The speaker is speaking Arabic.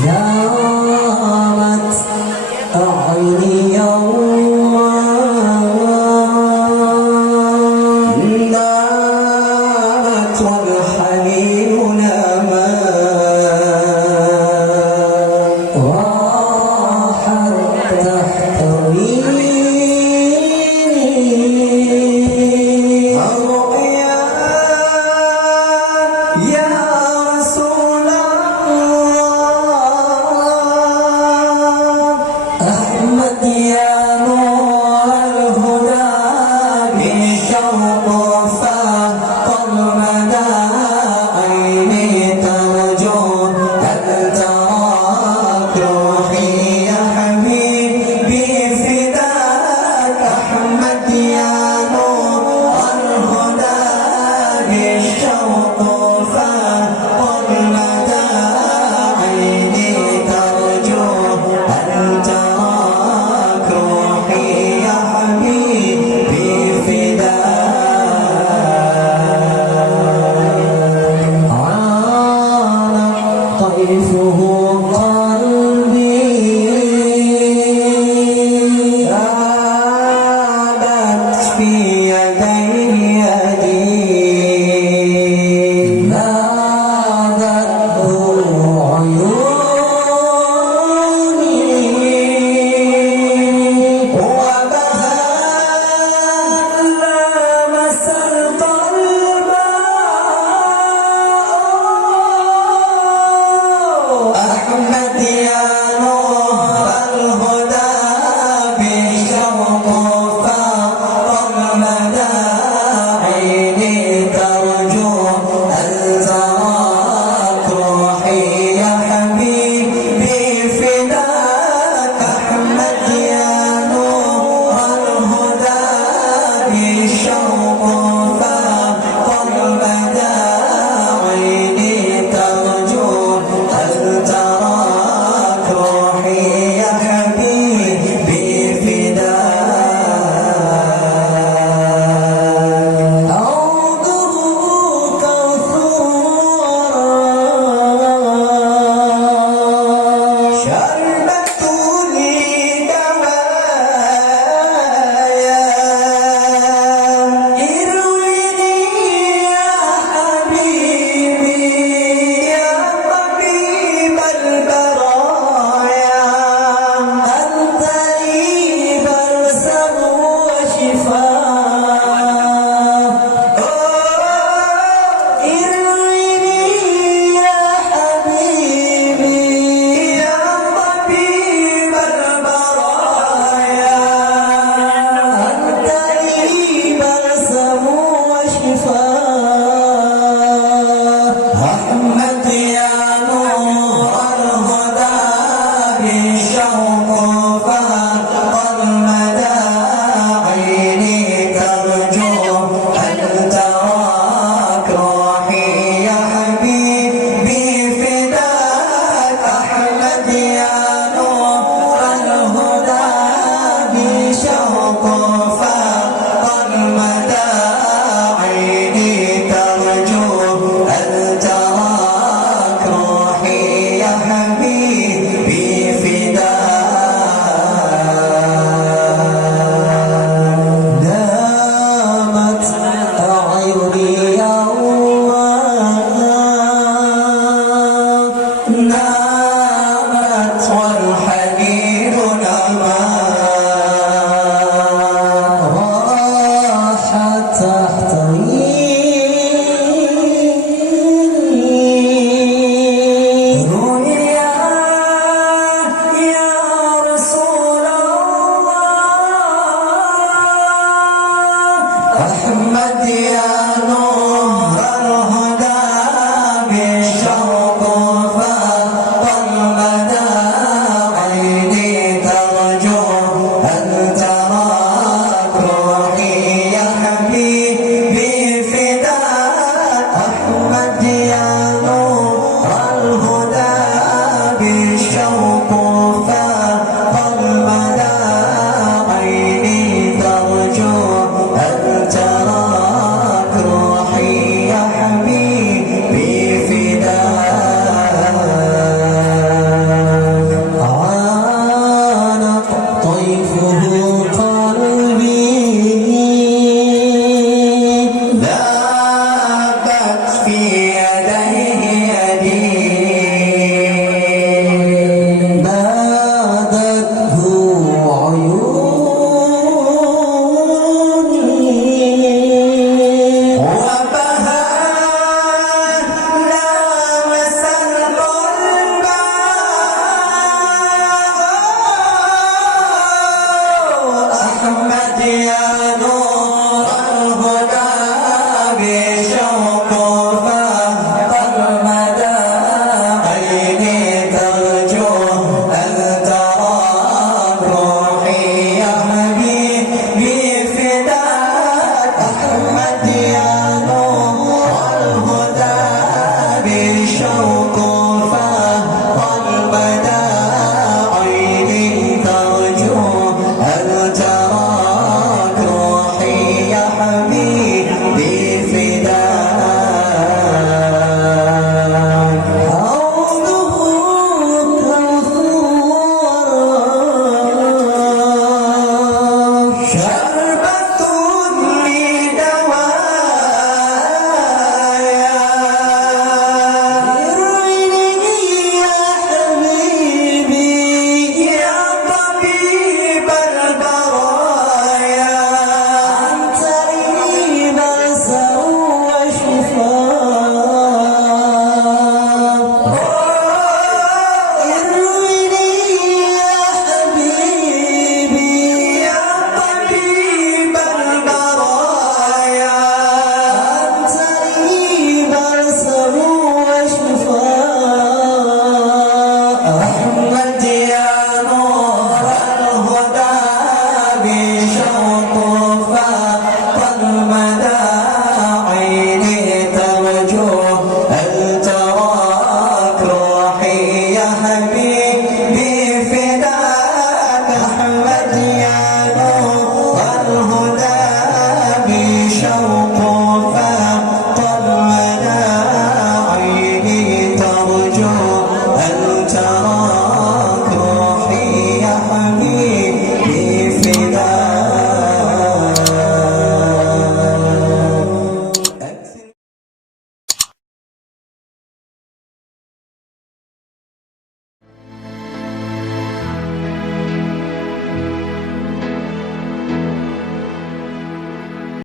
نامت أعيني نامت والحنين نما راحت تحتويني الرؤيا يا رسول الله أحمد يا نور الهدى بالشوق فاق المدى عيني ترجو هل تراك روحي يا حبيبي فداك أحمد يا نور الهدى بالشوق فاق المدى عيني ترجو هل تراك روحي يا حبيبي فداك عانق طيفه قلبي غابت في يدي يدي نادته عيوني وبهت لمس القلب أحمد يا نور الهدى بالشوق فاق المدى عيني ترجو هل تراك روحي يا حبيبي فداك أحمد يا نور الهدى بالشوق فاق المدى عيني ترجو هل تراك روحي يا حبيبي فداك عوده كوثر شربت لي دوايا ارويني يا حبيبي يا طبيب البرايا أنت لي بلسم وشفاء ارويني يا حبيبي يا طبيب البرايا أنت لي بلسم وشفاء أحمد يا نور الهدى بالشوق فاق المدى عيني ترجو هل تراك روحي يا حبيبي فداك أحمد يا نور الهدى بالشوق فاق المدى عيني ترجو هل تراك روحي يا حبيبي فداك نامت أعيني نامت والحنين نما راحت تحتويني رؤيا يا رسول الله أحمد يا نور